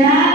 Yeah.